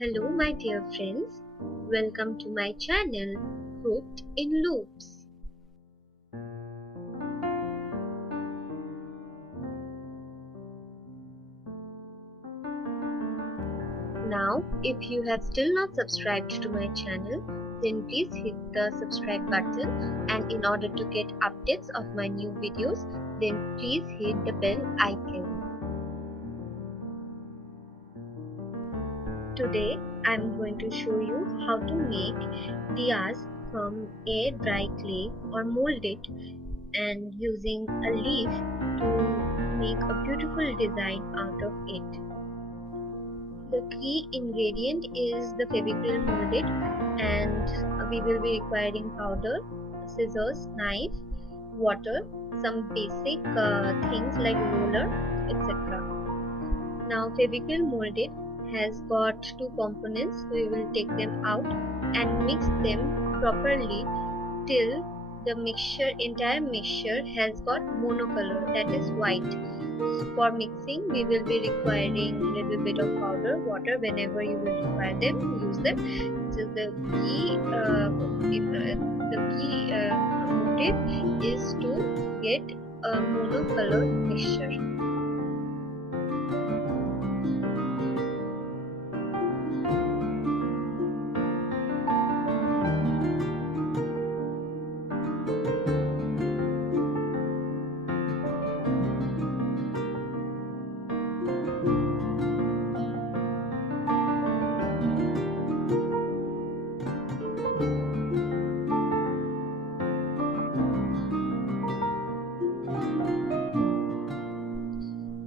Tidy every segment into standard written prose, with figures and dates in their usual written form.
Hello, my dear friends. Welcome to my channel, Hooked in Loops. Now, if you have still not subscribed to my channel, then please hit the subscribe button, and in order to get updates of my new videos, then please hit the bell icon. Today, I am going to show you how to make diyas from air dry clay or mold it and using a leaf to make a beautiful design out of it. The key ingredient is the Fevicryl molded, and we will be requiring powder, scissors, knife, water, some basic things like roller, etc. Now Fevicryl molded has got two components. We will take them out and mix them properly till the entire mixture has got monocolor, that is white. For mixing, we will be requiring a little bit of powder, water. Whenever you will require them, use them. So the key motive is to get a monocolor mixture.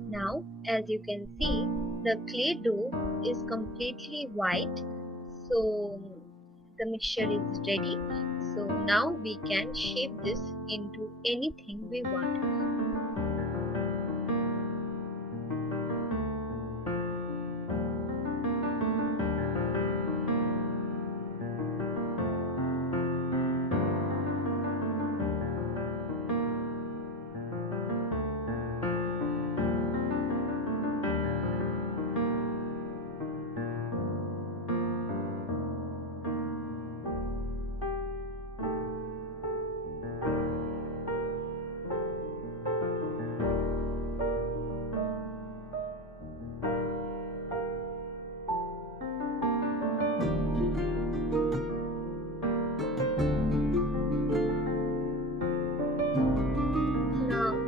Now, as you can see, the clay dough is completely white, so the mixture is ready. So now we can shape this into anything we want.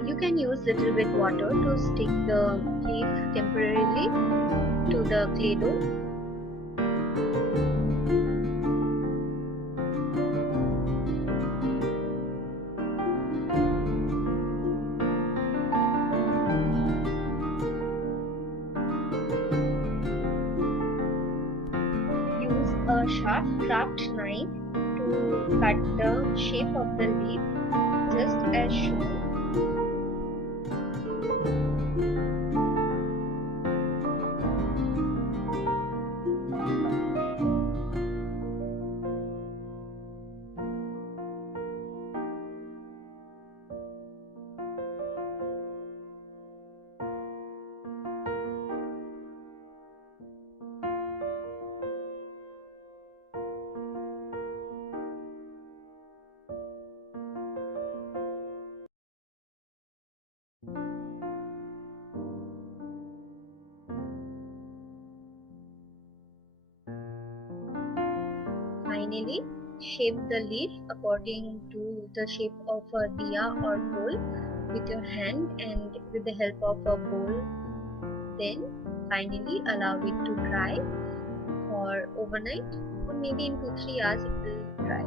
You can use little bit water to stick the leaf temporarily to the clay dough. Use a sharp craft knife to cut the shape of the leaf just as shown. Finally, shape the leaf according to the shape of a diya or bowl with your hand and with the help of a bowl. Then finally allow it to dry for overnight, or maybe in 2-3 hours it will dry.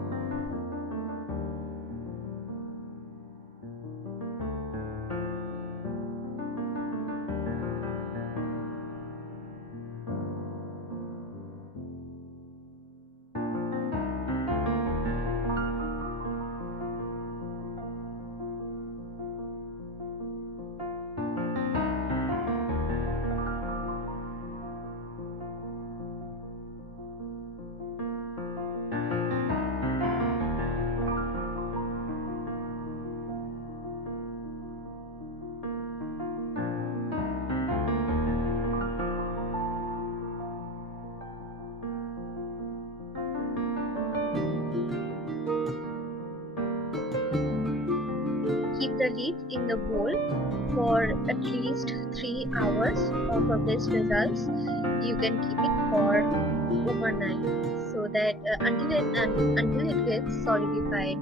leaf in the bowl for at least 3 hours, or for best results you can keep it for overnight, so that until it gets solidified.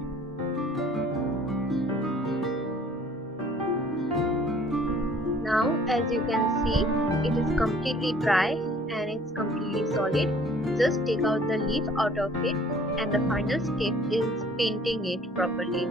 Now as you can see, it is completely dry and it's completely solid. Just take out the leaf out of it, and the final step is painting it properly.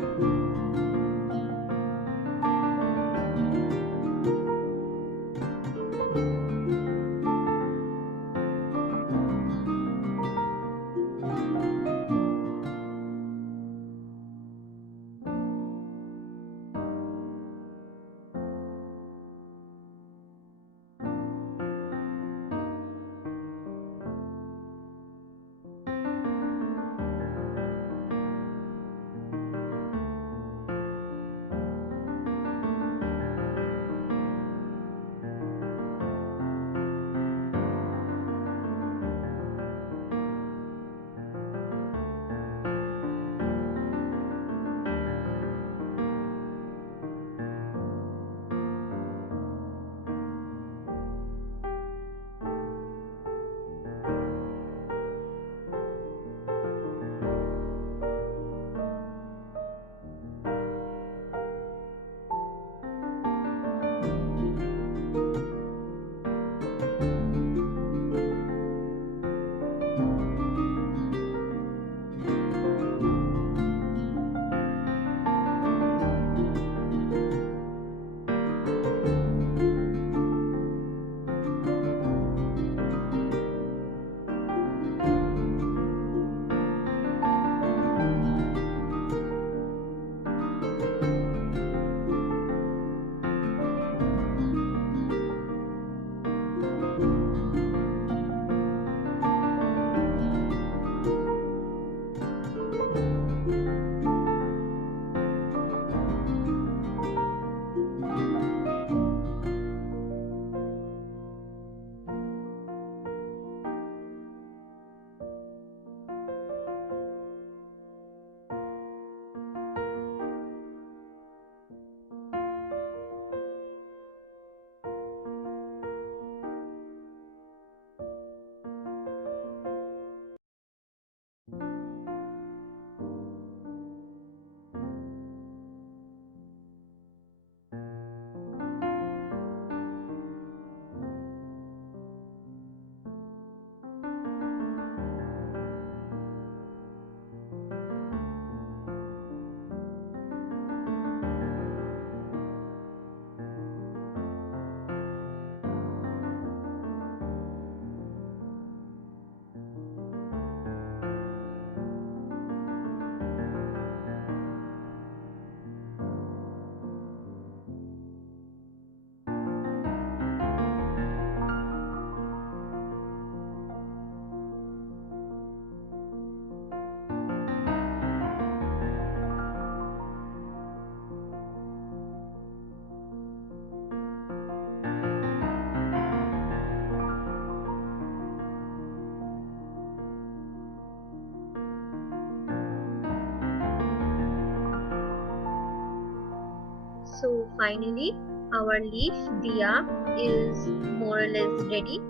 So finally our leaf diya is more or less ready.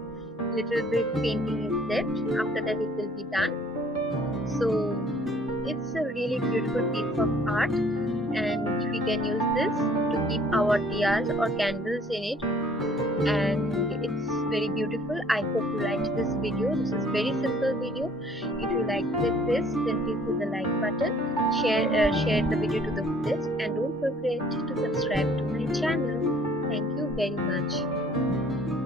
Little bit painting is left, after that it will be done. So it's a really beautiful piece of art, and we can use this to keep our diyas or candles in it, and it's very beautiful. I hope you liked this video. This is very simple video. If you liked this, then please hit the like button, share the video to the fullest, and don't forget to subscribe to my channel. Thank you very much.